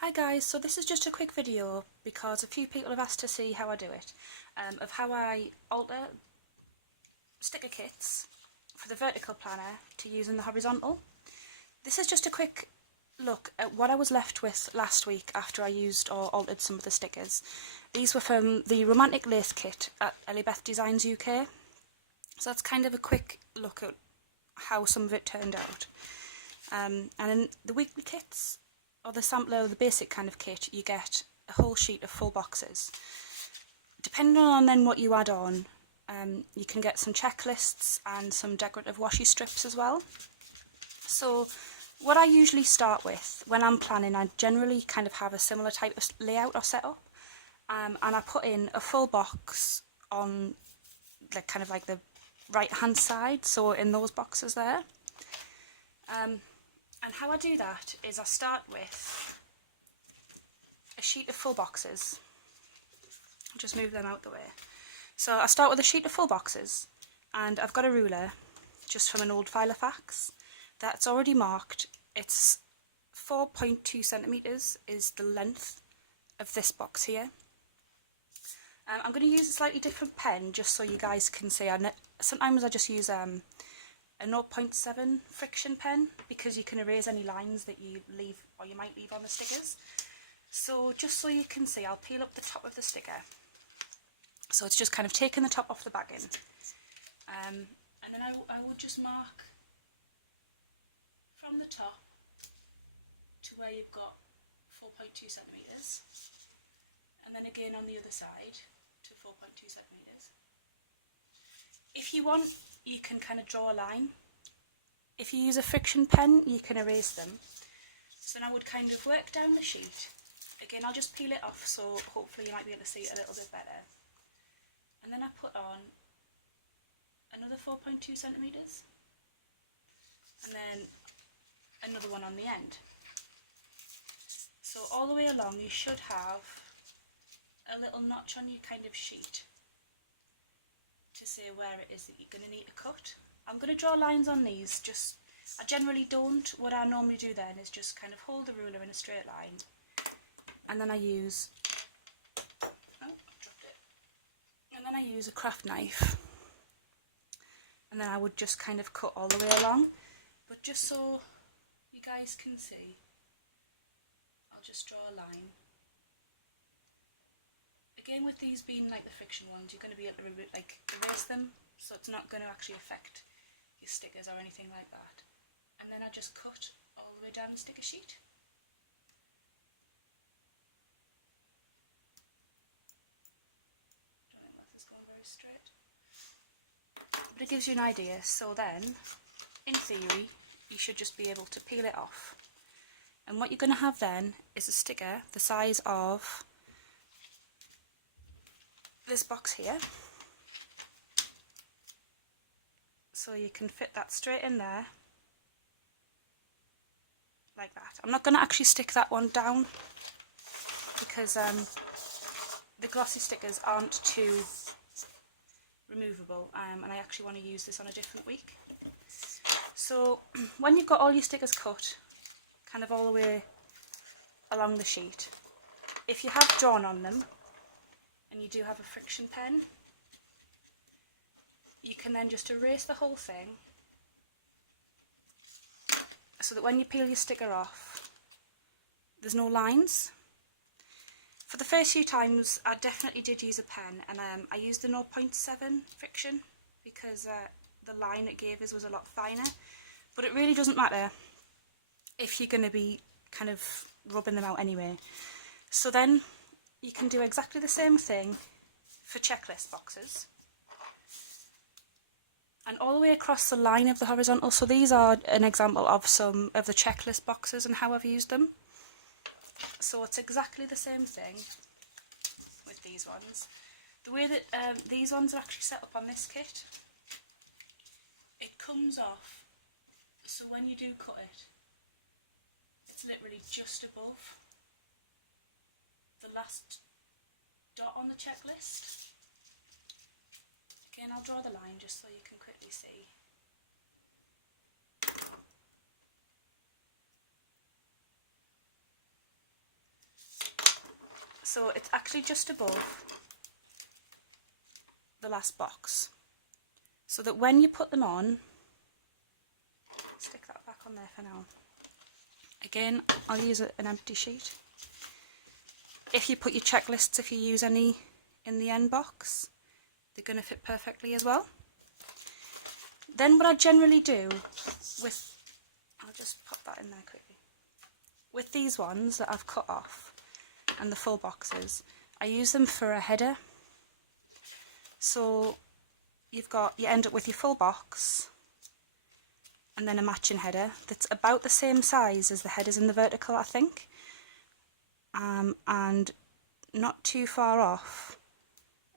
Hi guys, so this is just a quick video because a few people have asked to see how I do it, of how I alter sticker kits for the vertical planner to use in the horizontal. This is just a quick look at what I was left with last week after I used or altered some of the stickers. These were from the Romantic Lace kit at Elibeth Designs UK, so that's kind of a quick look at how some of it turned out. And in the weekly kits, or the sampler or the basic kind of kit, you get a whole sheet of full boxes. Depending on then what you add on, you can get some checklists and some decorative washi strips as well. So what I usually start with when I'm planning, I generally kind of have a similar type of layout or setup, and I put in a full box on kind of like the right hand side, so in those boxes there. And how I do that is I start with a sheet of full boxes. I'll just move them out the way. So I start with a sheet of full boxes, and I've got a ruler just from an old Filofax that's already marked. It's 4.2 centimetres is the length of this box here. I'm going to use a slightly different pen just so you guys can see. Sometimes I just use a 0.7 friction pen because you can erase any lines that you leave or you might leave on the stickers. So just so you can see, I'll peel up the top of the sticker. So it's just kind of taking the top off the bagging. And then I would just mark from the top to where you've got 4.2 centimetres. And then again on the other side to 4.2 centimetres. If you want, you can kind of draw a line. If you use a friction pen, you can erase them. So then I would kind of work down the sheet. Again, I'll just peel it off, so hopefully you might be able to see it a little bit better. And then I put on another 4.2 centimetres. And then another one on the end. So all the way along you should have a little notch on your kind of sheet to say where it is that you're going to need to cut. I'm going to draw lines on these, I generally don't. What I normally do then is just kind of hold the ruler in a straight line, and then I use, I dropped it. And then I use a craft knife, and then I would just kind of cut all the way along. But just so you guys can see, I'll just draw a line. Again, with these being like the friction ones, you're going to be able to erase them, so it's not going to actually affect your stickers or anything like that. And then I just cut all the way down the sticker sheet. I don't think this is going very straight. But it gives you an idea. So then, in theory, you should just be able to peel it off. And what you're going to have then is a sticker the size of this box here. So you can fit that straight in there, like that. I'm not going to actually stick that one down because the glossy stickers aren't too removable, and I actually want to use this on a different week. So when you've got all your stickers cut, kind of all the way along the sheet, if you have drawn on them, and you do have a friction pen, you can then just erase the whole thing so that when you peel your sticker off, there's no lines. For the first few times I definitely did use a pen, and I used the 0.7 friction because the line it gave us was a lot finer, but it really doesn't matter if you're going to be kind of rubbing them out anyway. So then you can do exactly the same thing for checklist boxes. And all the way across the line of the horizontal. So these are an example of some of the checklist boxes and how I've used them. So it's exactly the same thing with these ones. The way that these ones are actually set up on this kit, it comes off, so when you do cut it, it's literally just above the last dot on the checklist. Again, I'll draw the line just so you can quickly see. So it's actually just above the last box, so that when you put them on, stick that back on there for now. Again, I'll use an empty sheet. If you put your checklists, if you use any in the end box, they're going to fit perfectly as well. Then what I generally do with, I'll just pop that in there quickly, with these ones that I've cut off and the full boxes, I use them for a header. So you end up with your full box and then a matching header that's about the same size as the headers in the vertical, I think, and not too far off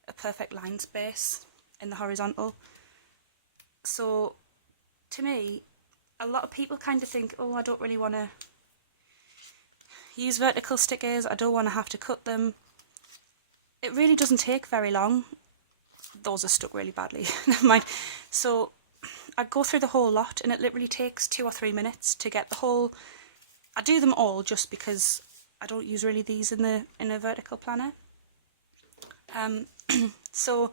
a perfect line space in the horizontal. So to me, a lot of people kind of think, oh, I don't really want to use vertical stickers, I don't want to have to cut them. It really doesn't take very long. Those are stuck really badly, never mind. So I go through the whole lot and it literally takes 2 or 3 minutes to get the whole, I do them all just because I don't use really these in a vertical planner. So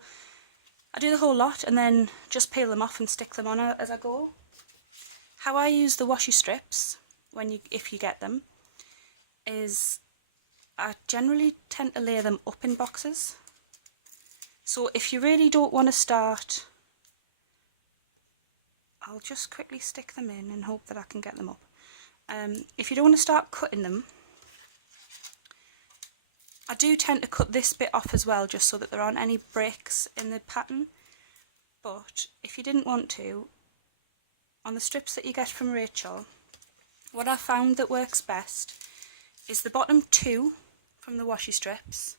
I do the whole lot and then just peel them off and stick them on as I go. How I use the washi strips, if you get them, is I generally tend to lay them up in boxes. So if you really don't want to start, I'll just quickly stick them in and hope that I can get them up. If you don't want to start cutting them, I do tend to cut this bit off as well, just so that there aren't any breaks in the pattern. But if you didn't want to, on the strips that you get from Rachel, what I found that works best is the bottom 2 from the washi strips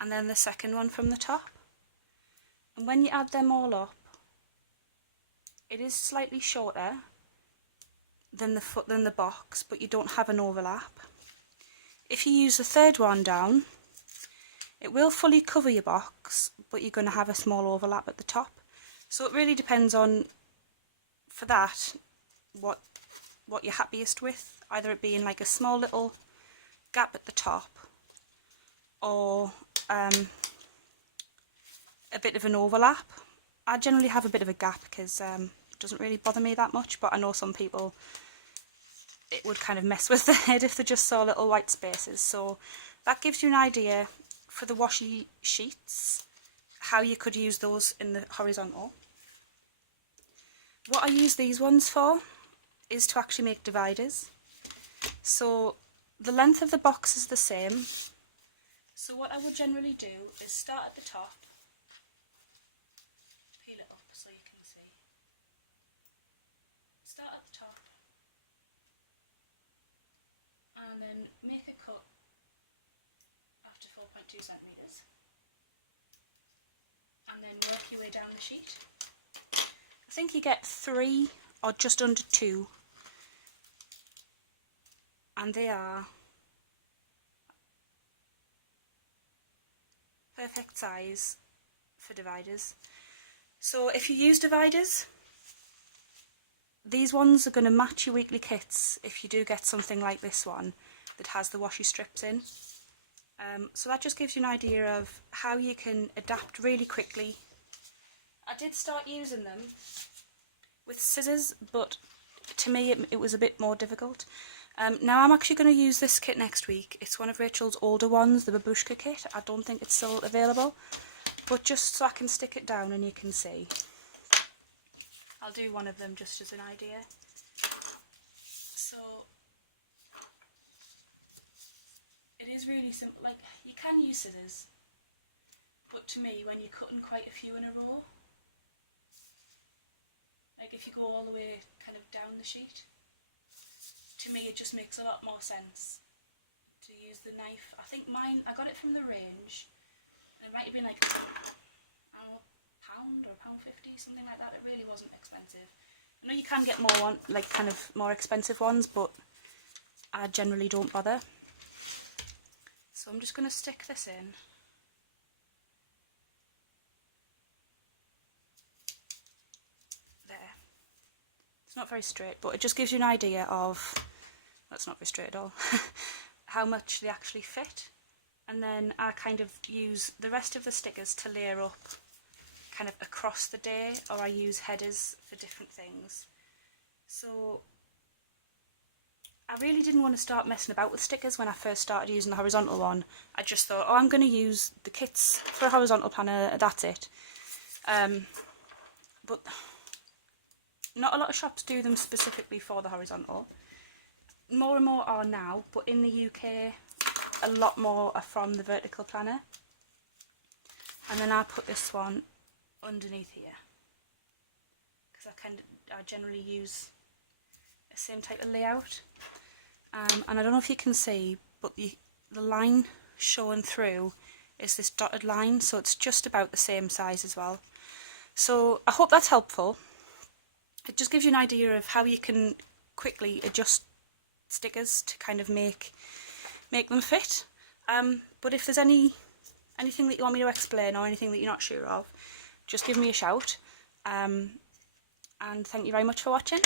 and then the second one from the top. And when you add them all up, it is slightly shorter than the box, but you don't have an overlap. If you use the third one down, it will fully cover your box, but you're going to have a small overlap at the top. So it really depends on, for that, what you're happiest with, either it being like a small little gap at the top or a bit of an overlap. I generally have a bit of a gap because it doesn't really bother me that much, but I know some people it would kind of mess with their head if they just saw little white spaces. So that gives you an idea for the washi sheets, how you could use those in the horizontal. What I use these ones for is to actually make dividers. So the length of the box is the same. So what I would generally do is start at the top, peel it up so you can see. Start at the top and then make a cut after 4.2 centimetres and then work your way down the sheet. I think you get 3 or just under 2, and they are perfect size for dividers. So if you use dividers, these ones are going to match your weekly kits if you do get something like this one that has the washi strips in. So that just gives you an idea of how you can adapt really quickly. I did start using them with scissors, but to me it was a bit more difficult. Now I'm actually going to use this kit next week. It's one of Rachel's older ones, the Babushka kit. I don't think it's still available, but just so I can stick it down and you can see. I'll do one of them just as an idea. So it is really simple. Like, you can use scissors, but to me, when you're cutting quite a few in a row, like if you go all the way kind of down the sheet, to me it just makes a lot more sense to use the knife. I think mine, I got it from the range, and it might have been like, I don't know, £1 or £1.50, something like that. It really wasn't expensive. I know you can get more like kind of more expensive ones, but I generally don't bother. So I'm just going to stick this in. There. It's not very straight, but it just gives you an idea of, that's not very straight at all, how much they actually fit. and then I kind of use the rest of the stickers to layer up kind of across the day, or I use headers for different things. So I really didn't want to start messing about with stickers when I first started using the horizontal one. I just thought, oh, I'm going to use the kits for a horizontal planner, that's it. But not a lot of shops do them specifically for the horizontal. More and more are now, but in the UK a lot more are from the vertical planner. And then I put this one underneath here because I generally use the same type of layout. And I don't know if you can see, but the line showing through is this dotted line, so it's just about the same size as well. So I hope that's helpful. It just gives you an idea of how you can quickly adjust stickers to kind of make them fit. But if there's anything that you want me to explain or anything that you're not sure of, just give me a shout. And thank you very much for watching.